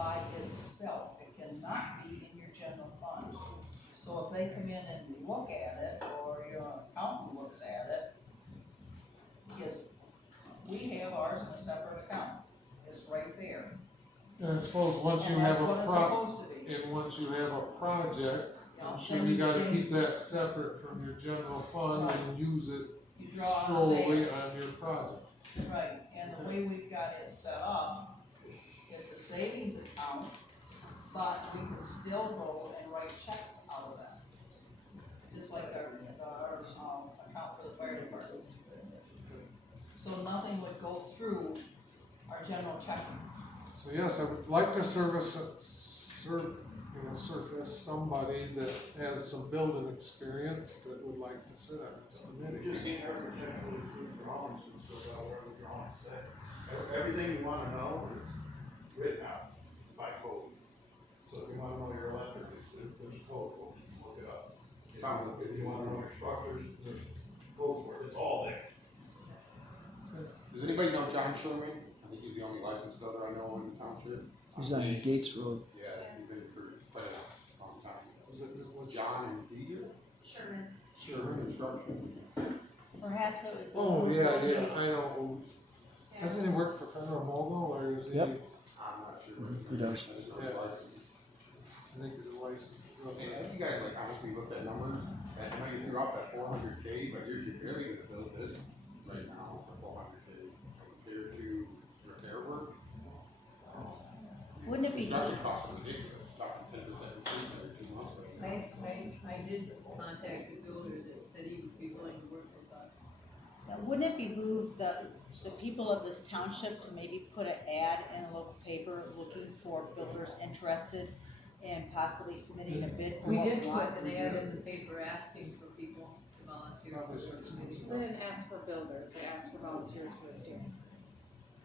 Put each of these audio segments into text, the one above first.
by itself, it cannot be in your general fund. So if they come in and look at it, or your accountant looks at it, we have ours in a separate account, it's right there. And I suppose once you And have that's what it's supposed to be. and once you have a project, I'm sure Then you gotta then keep that separate from your general fund and use it you draw on solely there. on your project. Right, and the way we've got it set up, it's a savings account, but we can still go and write checks out of that. Just like our account for the fire department. So nothing would go through our general checking. So yes, I would like to surface somebody that has some building experience that would like to sit on this committee. Just need architecturally approved drawings and stuff out where the drawings say. Everything you wanna know is written out by code. So if you wanna know your electric, there's code, look it up. If you wanna know your structures, there's code for it, it's all there. Does anybody know John Sherman? I think he's the only licensed builder I know in the township. He's on Gates Road. Yeah, he's been for quite a long time. Was John and Deidre? Sherman Construction. Perhaps it would be. Oh, yeah, I know. Hasn't he worked for Federal Mogul, or is he? Yep. I'm not sure. He does. I just know he's licensed. I think he's a licensed. Hey, have you guys like honestly looked at numbers? I know you threw out that 400K, but you're barely gonna build this right now for 400K compared to repair work. Wouldn't it be, Construction costs are ridiculous, talking 10% increase every 2 months right now. I did contact the builder that said he would be willing to work with us. wouldn't it behoove the people of this township to maybe put an ad in a local paper looking for builders interested in possibly submitting a bid for We what did we put want? an ad in the paper asking for people to volunteer for Probably this 6 months committee. ago. They didn't ask for builders, they asked for volunteers for the steering.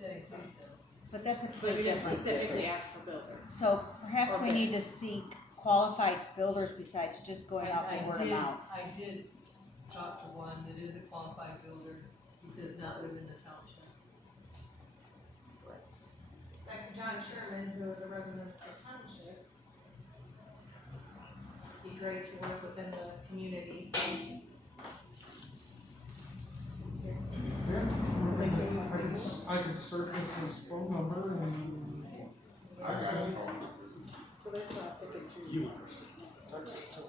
That includes them. But that's a But big we didn't difference. specifically ask for builders. So perhaps we Okay. need to seek qualified builders besides just going out I for word of did- mouth. I did talk to one that is a qualified builder, he does not live in the township. Like John Sherman, who is a resident of the township, be great to work within the community. I can surface his phone number and I got his phone number. So that's not pick and choose. You understand. text it to me.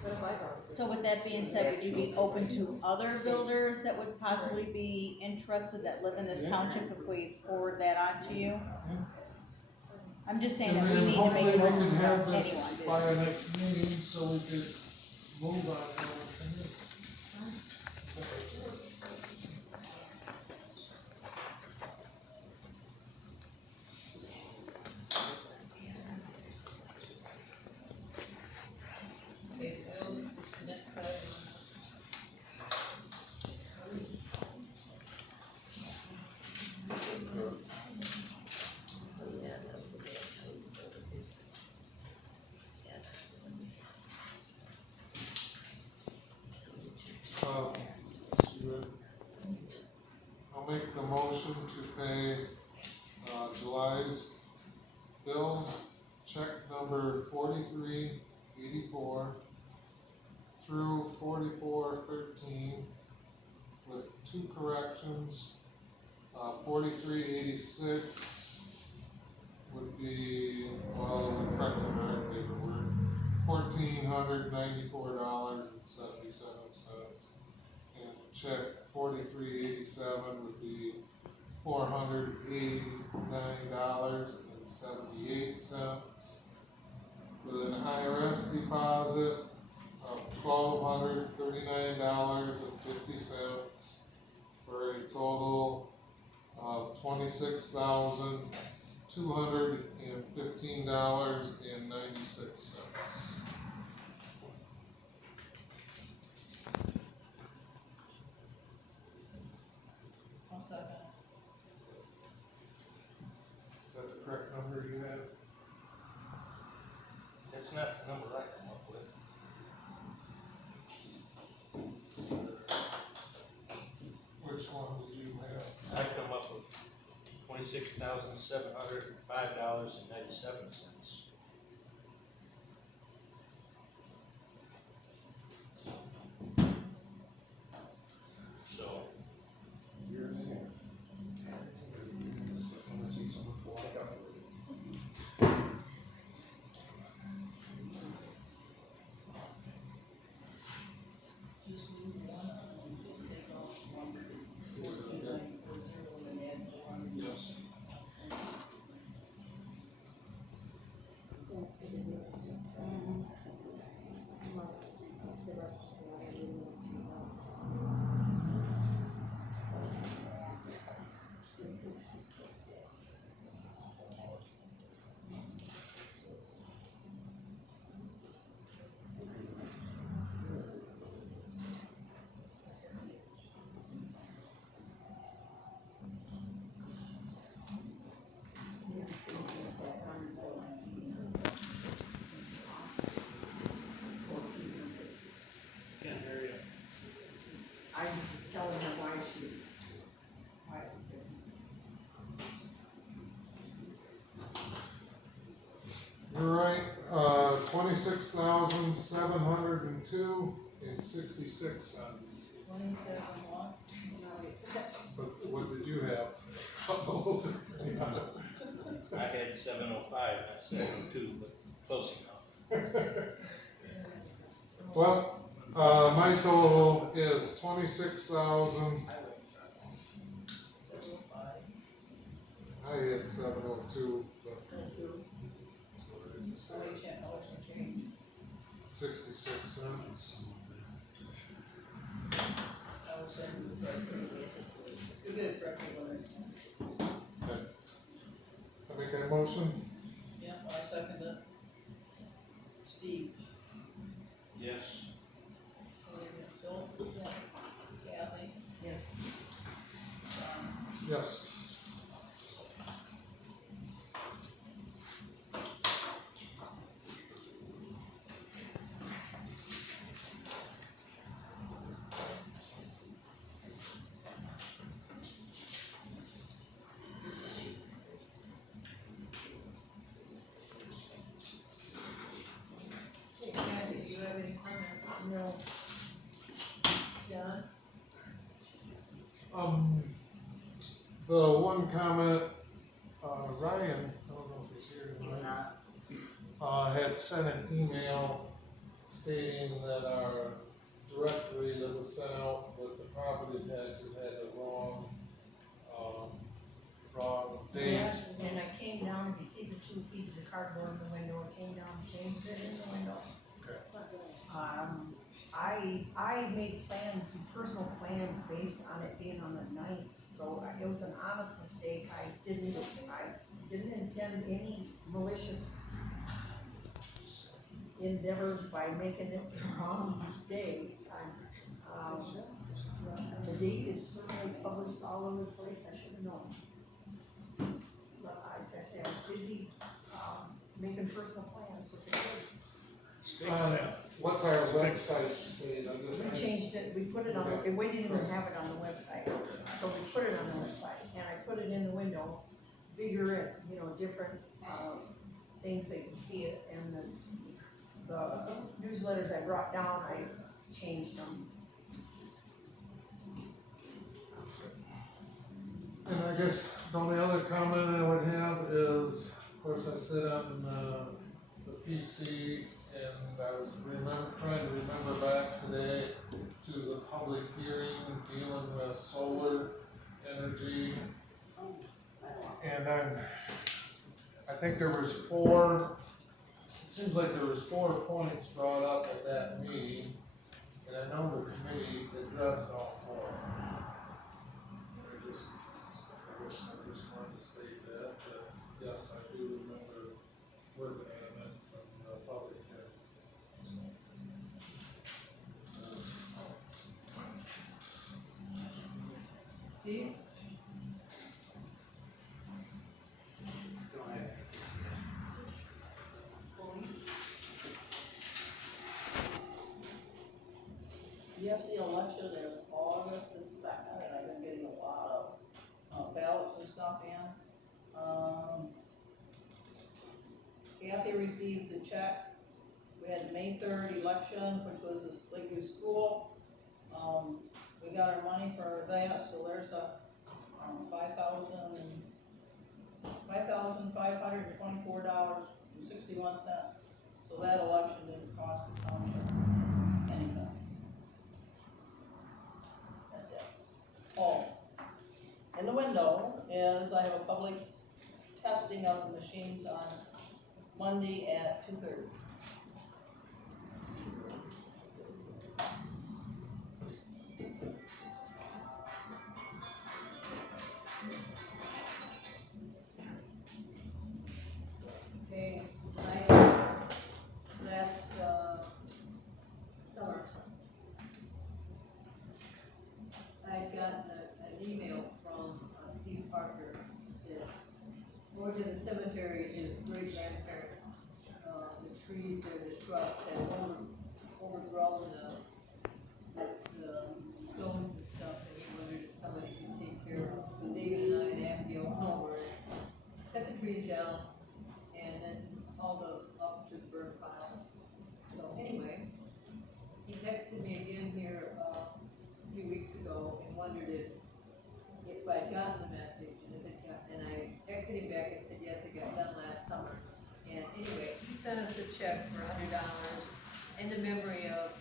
What if I volunteer? So with that being said, would you be open to other builders that would possibly be interested that live in this township if we forward that on to you? I'm just saying that we And need to make hopefully sure we can we have don't this anyone by our next meeting, so we could move on to our committee. Okay, bills, next item. I'll make the motion to pay, July's bills, check number 4384 through 4413 with 2 corrections. 4386 would be, well, we corrected our paperwork, $1,494.77. And check 4387 would be $489.78, with an IRS deposit of $1,239.50, for a total of $26,215.96. I'll second. Is that the correct number you have? That's not the number I come up with. Which one did you have? I come up with $26,705.97. So, Just need one of them, take off one, 14,940 and add 400. I just telling her why she. Why it was different. You're right, 26,702.66. 27 what? But what did you have? Something a little different. I had 705, not 702, but close enough. Well, my total is 26,000. 705. I had 702, but So we can't, how much it change? 66 cents. I will send you the correct one. You get it correctly when it's. I make that motion? Yeah, I second it. Steve? Yes. Phil? Yes. Kathy? Yes. John? Yes. Hey, Kathy, do you have any comments? No. John? The one comment, Ryan, I don't know if he's here tonight. Had sent an email stating that our directory that was sent out with the property taxes had the wrong date. Yes, and I came down, if you see the two pieces of cardboard in the window, I came down and changed it in the window. Okay. I made plans, personal plans based on it being on the 9th, so it was an honest mistake. I didn't intend any malicious endeavors by making it the wrong day. The date is certainly published all over the place, I should have known. But like I said, I was busy, making personal plans, which I did. What's our website state? We changed it, we put it on, and we didn't even have it on the website, so we put it on the website, and I put it in the window, bigger it, different, things so you can see it, and the newsletters I brought down, I changed them. And I guess the only other comment I would have is, of course, I sit on the PC and I was trying to remember back today to the public hearing dealing with solar energy. And I think there was it seems like there was 4 points brought up at that meeting, and I know the committee addressed all 4. I just wanted to state that, yes, I do remember working on it from the public hearing. Steve? Go ahead. Yes, the election is August the 2nd, and I've been getting a lot of ballots and stuff in. received the check. We had the May 3rd election, which was this Lakeview School. We got our money for that, so there's a, $5,524.61. So that election didn't cost the township anything. That's it. Oh, in the window is, I have a public testing of the machines on Monday at 2:30. Okay, last, summer, I had gotten an email from Steve Parker that over to the cemetery, his great grandparents, the trees or the shrubs had overgrown the stones and stuff, and he wondered if somebody could take care of them. So David and I and Abigail went over and cut the trees down, and then all up to the burn pile. So anyway, he texted me again here, a few weeks ago and wondered if I'd gotten the message, and I texted him back and said, yes, it got done last summer. And anyway, he sent us a check for $100 in the memory of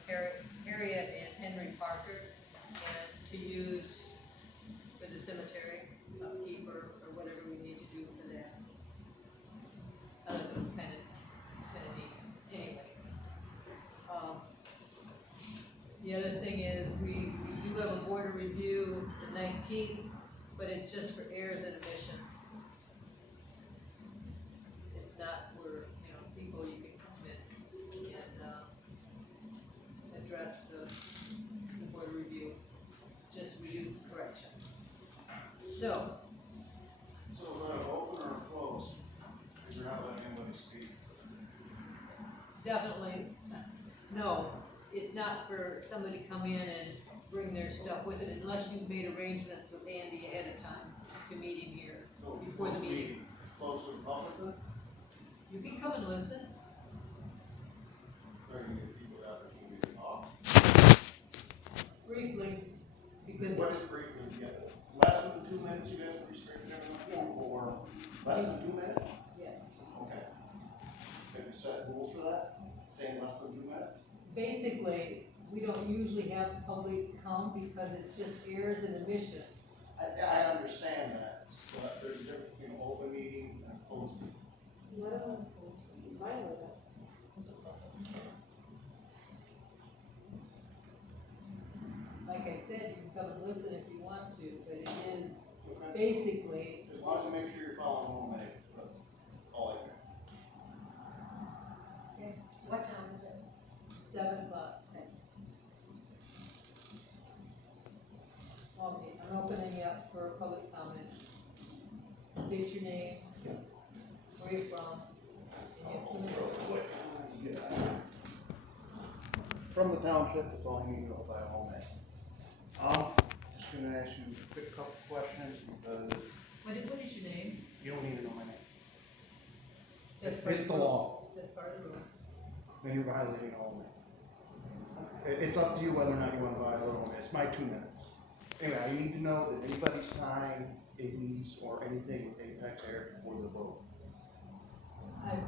Harriet and Henry Parker, and to use for the cemetery upkeep or whatever we need to do for that. I don't know, it was kind of neat. Anyway. The other thing is, we do have a board of review the 19th, but it's just for errors and omissions. It's not where, people you can come in and address the board of review. Just we do corrections. So, So is that open or closed? Because you're not letting anybody speak. definitely, no, it's not for somebody to come in and bring their stuff with it unless you've made arrangements with Andy ahead of time to meet him here So before the meeting. it's closed to the public then? You can come and listen. Or you get people out there who we can talk? Briefly, because What is briefly, less than 2 minutes you guys are restricted everyone? Yes. Or less than 2 minutes? yes, Okay. Have you set rules for that? Saying less than 2 minutes? basically, we don't usually have public come because it's just errors and omissions. I understand that, but there's a difference between an open meeting and a closed meeting. Like I said, you can come and listen if you want to, but it is Okay. basically, As long as you make sure you're following home, that's all I care. What time is it? 7 o'clock. Okay, I'm opening up for public comment. State your name, where you're from, and you have 2 minutes. From the township, that's all I need to know about home ec. Just gonna ask you a quick couple questions because What is your name? you don't need to know my name. That's part It's of the law. That's part of the rules. Then you're violating home ec. It's up to you whether or not you wanna violate home ec. It's my 2 minutes. Anyway, I need to know that anybody signed a lease or anything with Apex Air before the vote. I've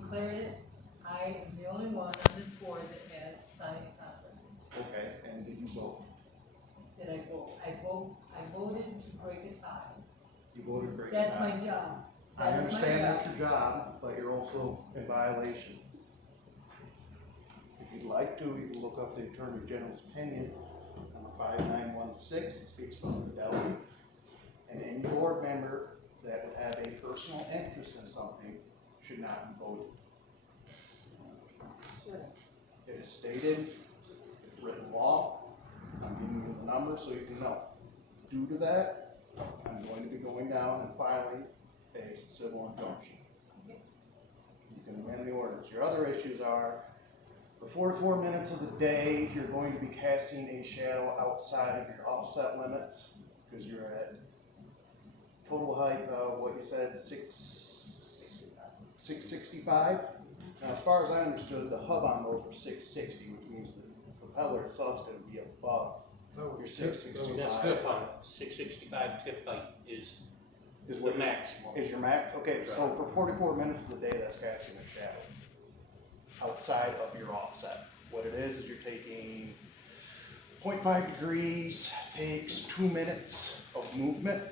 declared it, I am the only one on this board that has signed a contract. Okay, and did you vote? Did I vote? I voted to break a tie. You voted for it. That's my job. I That is my understand job. that's your job, but you're also in violation. If you'd like to, you can look up the Attorney General's opinion, number 5916, it speaks about fidelity. And any board member that would have a personal interest in something should not be voted. It is stated, it's written law, I'm giving you the number so you can know. Due to that, I'm going to be going down and filing a civil injunction. You can amend the ordinance. Your other issues are, for 44 minutes of the day, you're going to be casting a shadow outside of your offset limits, because you're at total height of what you said, 6 665. Now, as far as I understood, the hub on those were 660, which means the propeller itself is gonna be above That your was six tip- sixty that was five. tip Tip height, 665 tip height is Is the what maximum. is your max? Okay, so for 44 minutes of the day, that's casting a shadow outside of your offset. What it is you're taking 0.5 degrees, takes 2 minutes of movement,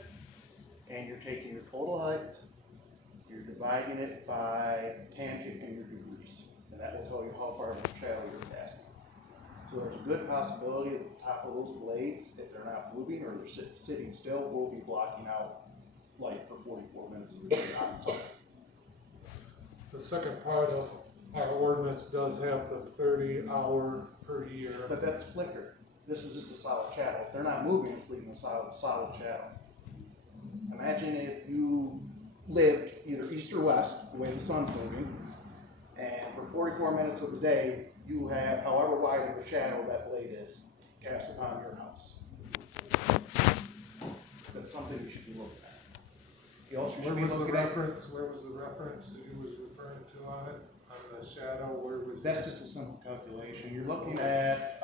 and you're taking your total height, you're dividing it by tangent and your degrees, and that will tell you how far of a shadow you're casting. So there's a good possibility that the top of those blades, if they're not moving or they're sitting still, will be blocking out light for 44 minutes of the day on something. The second part of our ordinance does have the 30-hour per year. But that's flicker. This is just a solid shadow. If they're not moving, it's leaving a solid shadow. Imagine if you lived either east or west, the way the sun's moving, and for 44 minutes of the day, you have however wide of a shadow that blade is cast upon your house. That's something you should be looking at. You also should Where be was the looking at. reference that you was referring to on it, on the shadow, where was? That's just a simple calculation. You're looking at,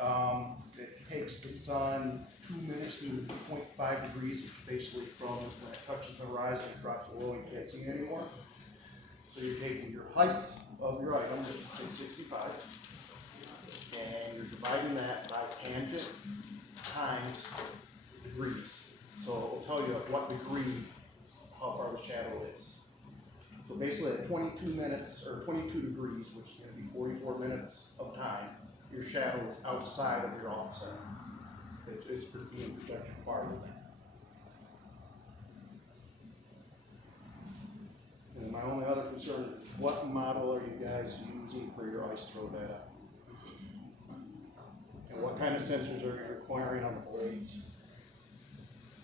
it takes the sun 2 minutes to 0.5 degrees, which is basically from when it touches the horizon, it drops below, you can't see it anymore. So you're taking your height of your item, which is 665, and you're dividing that by tangent times degrees. So it will tell you at what degree, how far the shadow is. So basically at 22 minutes, or 22 degrees, which is gonna be 44 minutes of time, your shadow is outside of your offset. It's being projected farther than that. And my only other concern is, what model are you guys using for your ice throw data? And what kind of sensors are you requiring on the blades?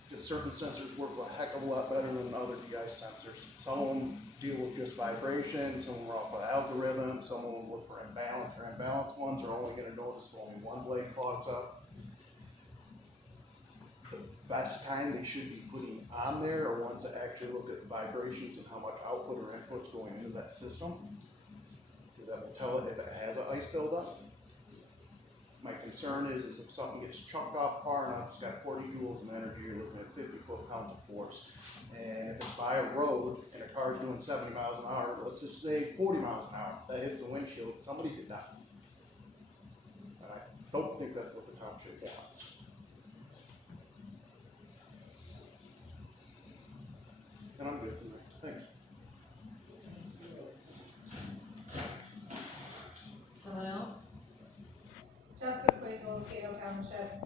Because certain sensors work a heck of a lot better than other de-ice sensors. Some of them deal with just vibration, some of them are off of algorithm, some of them look for imbalance. Your imbalanced ones are only gonna notice if only one blade clogs up. The best kind they should be putting on there are ones that actually look at the vibrations and how much output or input's going into that system. Because that will tell it if it has an ice buildup. My concern is if something gets chucked off far enough, it's got 40 joules of energy, you're looking at 50 foot-pounds of force. And if it's by a road and a car's doing 70 miles an hour, let's just say 40 miles an hour, that hits the windshield, somebody could die. And I don't think that's what the township wants. And I'm good tonight, thanks. Someone else? Jessica Quagle, Cato Township.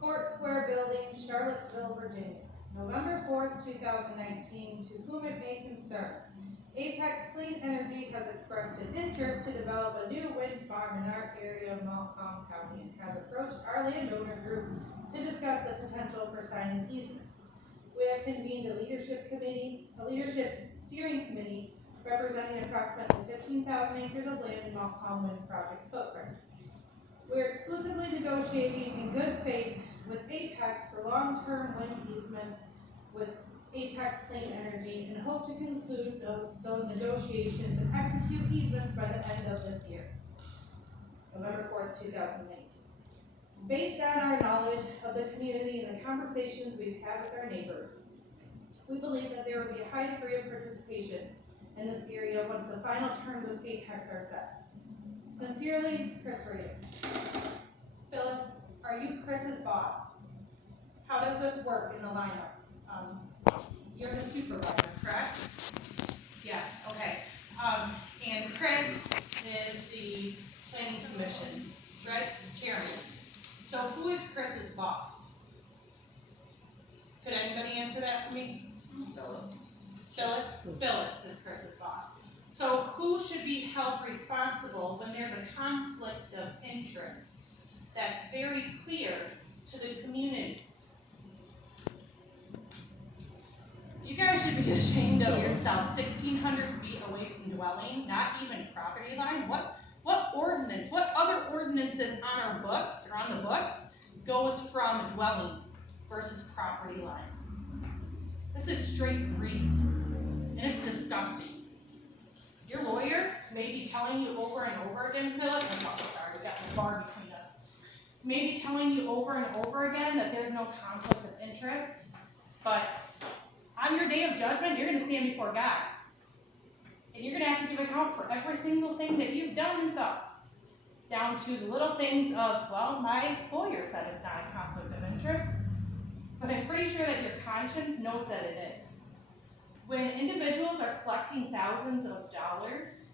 Court Square Building, Charlottesville, Virginia. November 4th, 2019, to whom it may concern. Apex Clean Energy has expressed an interest to develop a new wind farm in our area of Montcalm County and has approached our landowner group to discuss the potential for signing easements. We have convened a leadership steering committee representing approximately 15,000 acres of land in Montcalm Wind Project footprint. We are exclusively negotiating in good faith with Apex for long-term wind easements with Apex Clean Energy and hope to conclude those negotiations and execute easements by the end of this year, November 4th, 2019. Based on our knowledge of the community and the conversations we've had with our neighbors, we believe that there will be a high degree of participation in this area once the final terms of Apex are set. Sincerely, Chris Reardon. Phyllis, are you Chris's boss? How does this work in the lineup? You're the supervisor, correct? Yes, okay. And Chris is the planning commission chairman. So who is Chris's boss? Could anybody answer that for me? Phyllis. Phyllis? Phyllis is Chris's boss. So who should be held responsible when there's a conflict of interest that's very clear to the community? You guys should be ashamed of yourself, 1,600 feet away from dwelling, not even property line. What ordinance, what other ordinances on our books, or on the books, goes from dwelling versus property line? This is straight greed, and it's disgusting. telling you over and over again, Philip, I'm sorry, we got the bar between us. Maybe telling you over and over again that there's no conflict of interest, but on your day of judgment, you're gonna stand before God. And you're gonna have to give account for every single thing that you've done and thought. Down to the little things of, well, my lawyer said it's not a conflict of interest, but I'm pretty sure that your conscience knows that it is. When individuals are collecting thousands of dollars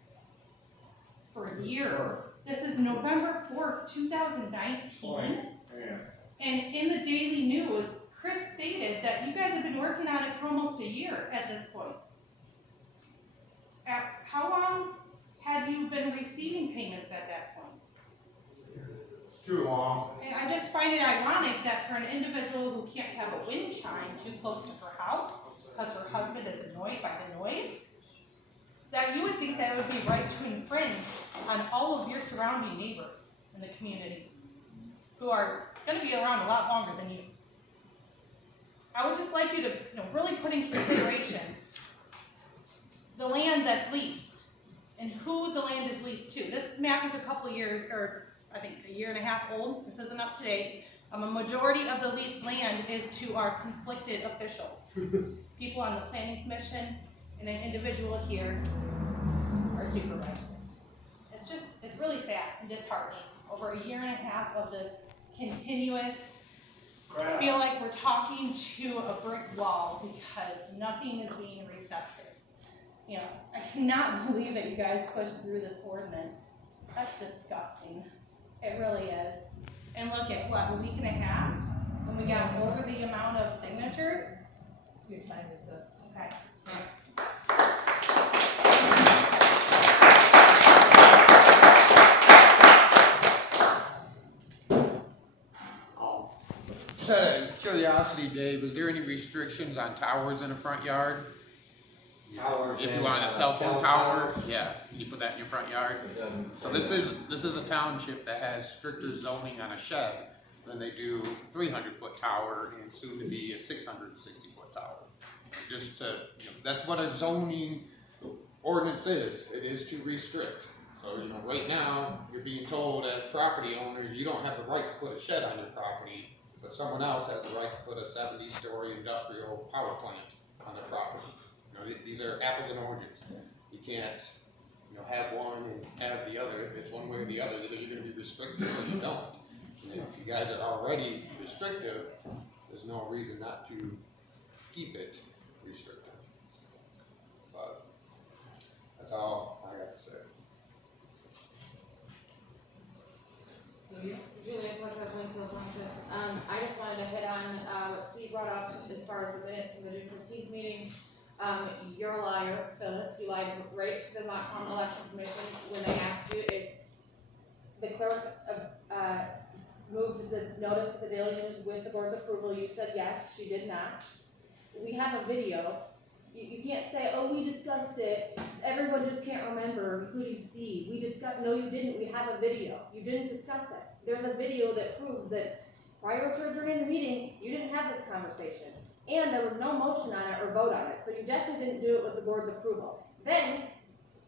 for years, this is November 4th, 2019, and in the Daily News, Chris stated that you guys have been working on it for almost a year at this point. How long had you been receiving payments at that point? Too long. And I just find it ironic that for an individual who can't have a wind chime too close to her house because her husband is annoyed by the noise, that you would think that it would be right to infringe on all of your surrounding neighbors in the community who are going to be around a lot longer than you. I would just like you to really put in consideration the land that's leased and who the land is leased to. This map is a couple of years, or I think a year and a half old. This isn't up to date. A majority of the leased land is to our conflicted officials. People on the planning commission and an individual here, our supervisor. It's really sad and disheartening. Over a year and a half of this continuous, I feel like we're talking to a brick wall because nothing is being receptive. I cannot believe that you guys pushed through this ordinance. That's disgusting. It really is. And look at what, a week and a half, when we got over the amount of signatures. Your time is up. Okay. Just out of curiosity, Dave, is there any restrictions on towers in the front yard? Towers. If you want a cell phone tower, yeah, can you put that in your front yard? So this is a township that has stricter zoning on a shed than they do 300-foot tower and soon to be a 660-foot tower. Just to, that's what a zoning ordinance is. It is to restrict. So, right now, you're being told as property owners, you don't have the right to put a shed on your property, but someone else has the right to put a 70-story industrial power plant on their property. These are apples and oranges. You can't, have one and have the other. If it's one way or the other, either you're gonna be restricted or you don't. And if you guys are already restrictive, there's no reason not to keep it restrictive. But that's all I got to say. Julia Portras, Winfield, Township. I just wanted to hit on what Steve brought up as far as the minutes from the June 15th meeting. You're a liar, Phyllis. You lied right to the Montcalm Election Commission when they asked you if the clerk moved the notice to the Daily News with the board's approval. You said yes, she did not. We have a video. You can't say, oh, we discussed it. Everyone just can't remember, including Steve. We discussed, no, you didn't. We have a video. You didn't discuss it. There's a video that proves that prior to during the meeting, you didn't have this conversation. And there was no motion on it or vote on it. So you definitely didn't do it with the board's approval. Then,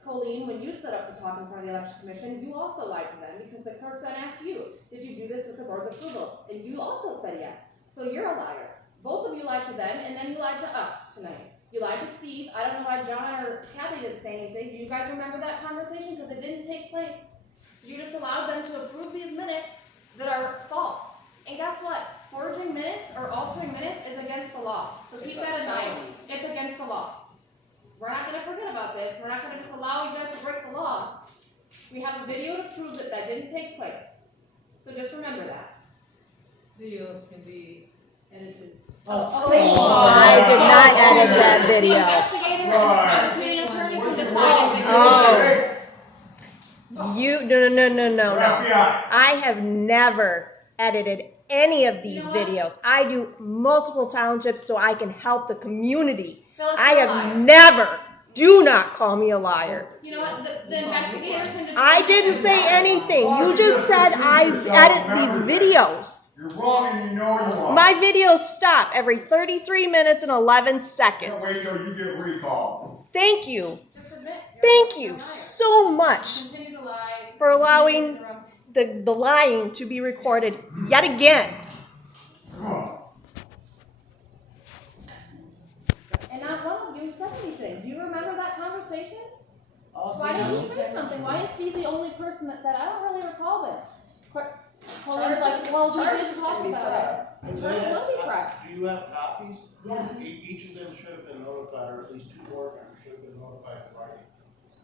Colleen, when you stood up to talk in front of the election commission, you also lied to them because the clerk then asked you, did you do this with the board's approval? And you also said yes. So you're a liar. Both of you lied to them, and then you lied to us tonight. You lied to Steve. I don't know why John or Kathy didn't say anything. Do you guys remember that conversation? Because it didn't take place. So you just allowed them to approve these minutes that are false. And guess what? Forging minutes or altering minutes is against the law. So keep that in mind. It's against the law. We're not going to forget about this. We're not going to just allow you guys to break the law. We have a video to prove that that didn't take place. So just remember that. Videos can be edited. I did not edit that The video. investigators and the prosecuting attorney can decide if No. I have never edited any of these You know what? videos. I do multiple townships so I can help the community. Phyllis, I you're a have liar. never, do not call me a liar. You know what? The investigators can decide. I didn't say anything. You just said I edit these videos. You're wrong and you know you are. My videos stop every 33 minutes and 11 Can't seconds. wait till you get recalled. Thank you. Just admit Thank you so much Continue to lie. for allowing Interrupt. the lying to be recorded yet again. And not one of you said anything. Do you remember that conversation? All Why didn't you Steve say said- something? Why is Steve the only person that said, I don't really recall this? Colin's Charges- like, well, we charges did talk can be about it. pressed. And charges will be pressed. Do you have copies? Yes. Each of them should have been notified, or at least 2 board members should have been notified in writing.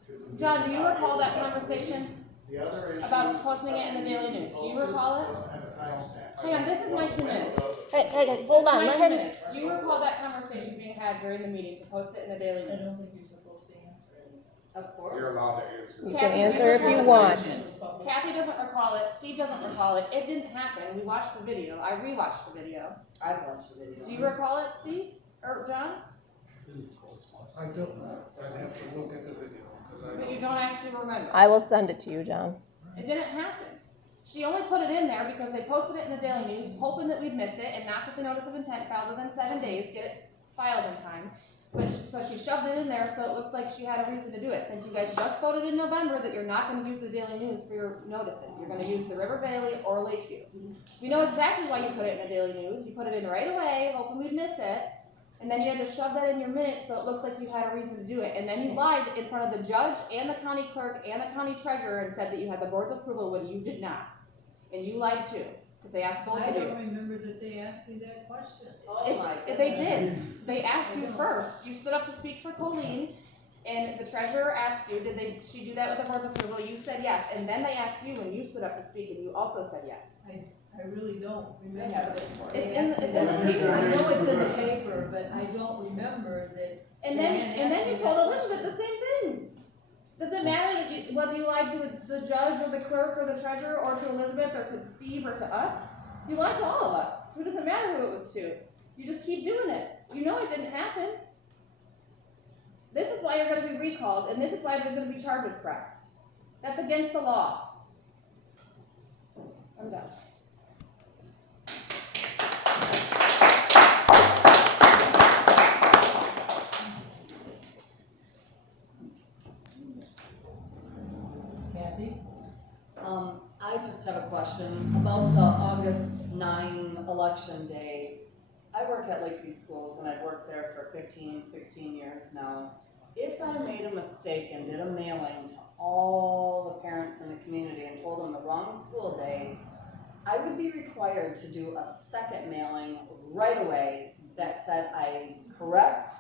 Should have been John, do you given a recall copy that of the conversation? The other issue. About is posting it in the Daily News. Do you posted, recall it? doesn't have a timestamp. Hang on, this is my 2 minutes. Hey, hold on. My Let 2 him. minutes. Do you recall that conversation being had during the meeting to post it in the Daily I don't News? think you're supposed to answer it. Of course. You're allowed to answer. You Kathy, can do you answer if recall you this? want. Kathy doesn't recall it, Steve doesn't recall it, it didn't happen, we watched the video, I rewatched the video. I've watched the video. Do you recall it, Steve? Or John? I don't know, I'd have to look at the video, because I But don't. you don't actually remember. I will send it to you, John. It didn't happen. She only put it in there because they posted it in the Daily News, hoping that we'd miss it and not get the notice of intent filed within 7 days, get it filed in time. So she shoved it in there so it looked like she had a reason to do it. Since you guys just voted in November that you're not gonna use the Daily News for your notices, you're gonna use the River Valley or Lakeview. We know exactly why you put it in the Daily News. You put it in right away, hoping we'd miss it. And then you had to shove that in your minutes so it looked like you had a reason to do it. And then you lied in front of the judge and the county clerk and the county treasurer and said that you had the board's approval when you did not. And you lied too, because they asked both I of you. don't remember that they asked me that question. Oh my It's, they goodness. did. They asked you first. You stood up to speak for Colleen, and the treasurer asked you, she do that with the board's approval? You said yes. And then they asked you when you stood up to speak, and you also said yes. I really don't They remember. have it in court. It's in the paper. I know it's in the paper, but I don't remember that. And Joanne then asked you me told that Elizabeth the same thing. Does it matter that you, whether you lied to the judge or the clerk or the treasurer or to Elizabeth or to Steve or to us? You lied to all of us. Who doesn't matter who it was to? You just keep doing it. You know it didn't happen. This is why you're going to be recalled, and this is why there's going to be charges pressed. That's against the law. I'm done. Kathy? I just have a question about the August 9 election day. I work at Lakeview Schools and I've worked there for 15, 16 years now. If I made a mistake and did a mailing to all the parents in the community and told them the wrong school day, I would be required to do a second mailing right away that said I correct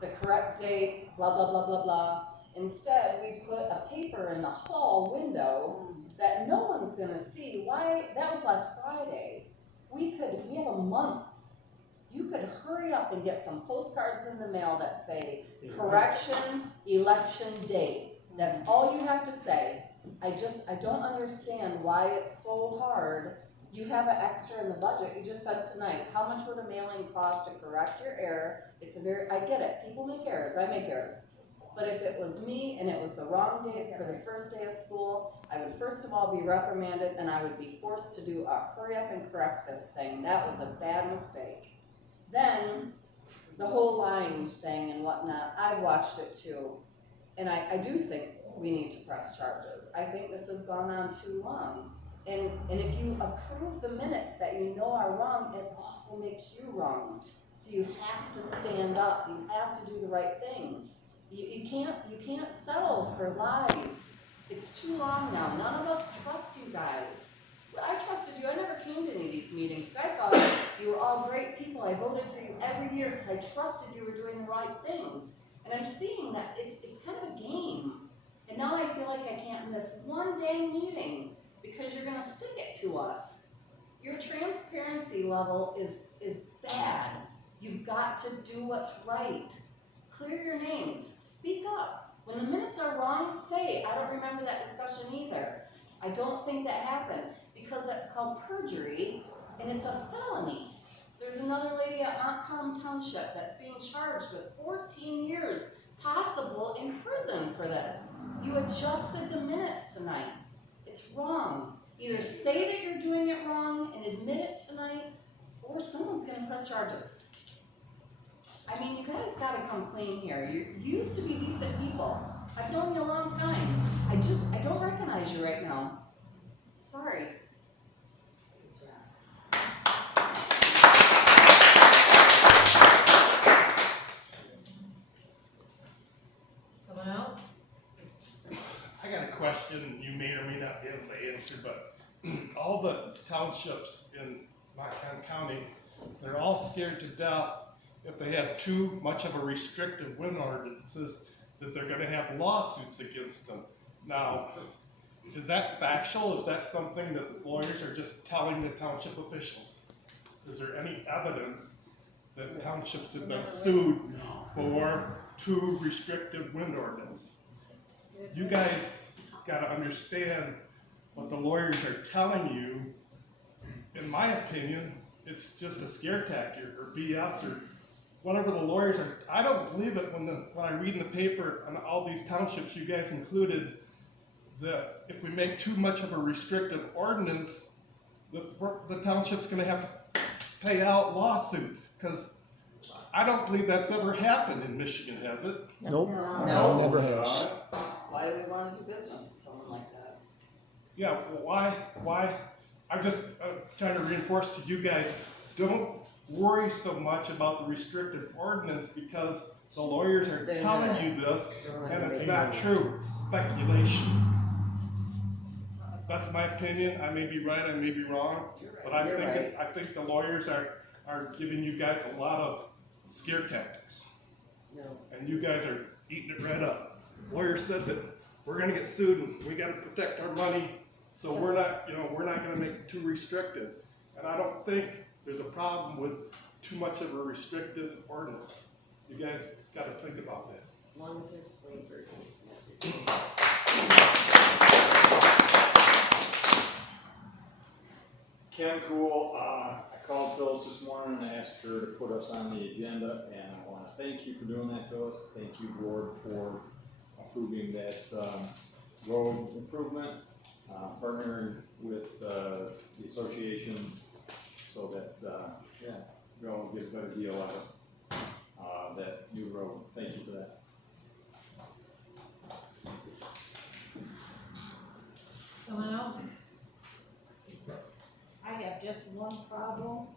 the correct date, blah, blah, blah, blah, blah. Instead, we put a paper in the hall window that no one's gonna see. Why? That was last Friday. We have a month. You could hurry up and get some postcards in the mail that say, correction, election date. That's all you have to say. I don't understand why it's so hard. You have an extra in the budget. You just said tonight, how much would a mailing cost to correct your error? I get it. People make errors. I make errors. But if it was me and it was the wrong date for the first day of school, I would first of all be reprimanded and I would be forced to do a hurry up and correct this thing. That was a bad mistake. Then, the whole lying thing and whatnot, I've watched it too. And I do think we need to press charges. I think this has gone on too long. And if you approve the minutes that you know are wrong, it also makes you wrong. So you have to stand up. You have to do the right thing. You can't settle for lies. It's too long now. None of us trust you guys. I trusted you. I never came to any of these meetings. I thought you were all great people. I voted for you every year because I trusted you were doing the right things. And I'm seeing that it's kind of a game. And now I feel like I can't miss one dang meeting because you're gonna stick it to us. Your transparency level is bad. You've got to do what's right. Clear your names. Speak up. When the minutes are wrong, say, I don't remember that discussion either. I don't think that happened, because that's called perjury, and it's a felony. There's another lady at Township that's being charged with 14 years, possible in prison for this. You adjusted the minutes tonight. It's wrong. Either say that you're doing it wrong and admit it tonight, or someone's gonna press charges. I mean, you guys gotta come clean here. You used to be decent people. I've known you a long I don't recognize you right now. Sorry. Someone else? I got a question you may or may not be able to answer, but all the townships in Montcalm County, they're all scared to death if they have too much of a restrictive wind ordinances that they're gonna have lawsuits against them. Now, is that factual? Is that something that the lawyers are just telling the township officials? Is there any evidence that townships have been sued for too restrictive wind ordinance? You guys gotta understand what the lawyers are telling you. In my opinion, it's just a scare tactic or BS or whatever the lawyers are. I don't believe it when I read in the paper on all these townships you guys included that if we make too much of a restrictive ordinance, the township's gonna have to pay out lawsuits, because I don't believe that's ever happened in Michigan, has it? Nope. No. Never has. Why do we wanna do business with someone like that? Yeah, well, why? I'm just trying to reinforce to you guys, don't worry so much about the restrictive ordinance because the lawyers are telling you this and it's not true, it's speculation. That's my opinion, I may be right, I may be wrong, but I think the lawyers are giving you guys a lot of scare tactics. No. And you guys are eating it right up. Lawyer said that we're gonna get sued and we gotta protect our money, so we're not gonna make it too restrictive. And I don't think there's a problem with too much of a restrictive ordinance. You guys gotta think about that. As long as there's waivers. Kim Cool, I called Phyllis this morning and asked her to put us on the agenda, and I wanna thank you for doing that, Phyllis. Thank you, board, for approving that, road improvement, partnering with, the association so that, we'll get a better deal out of, that new road. Thank you for that. Someone else? I have just one problem.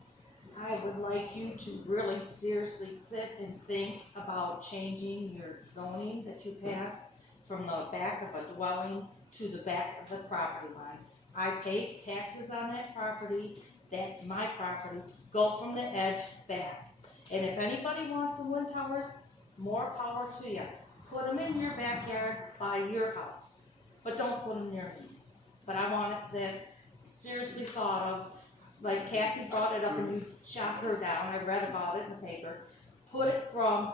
I would like you to really seriously sit and think about changing your zoning that you passed from the back of a dwelling to the back of the property line. I pay taxes on that property, that's my property, go from the edge back. And if anybody wants some wind towers, more power to you. Put them in your backyard by your house, but don't put them near me. But I want it that seriously thought of, like Kathy brought it up and you shot her down, I read about it in the paper. Put it from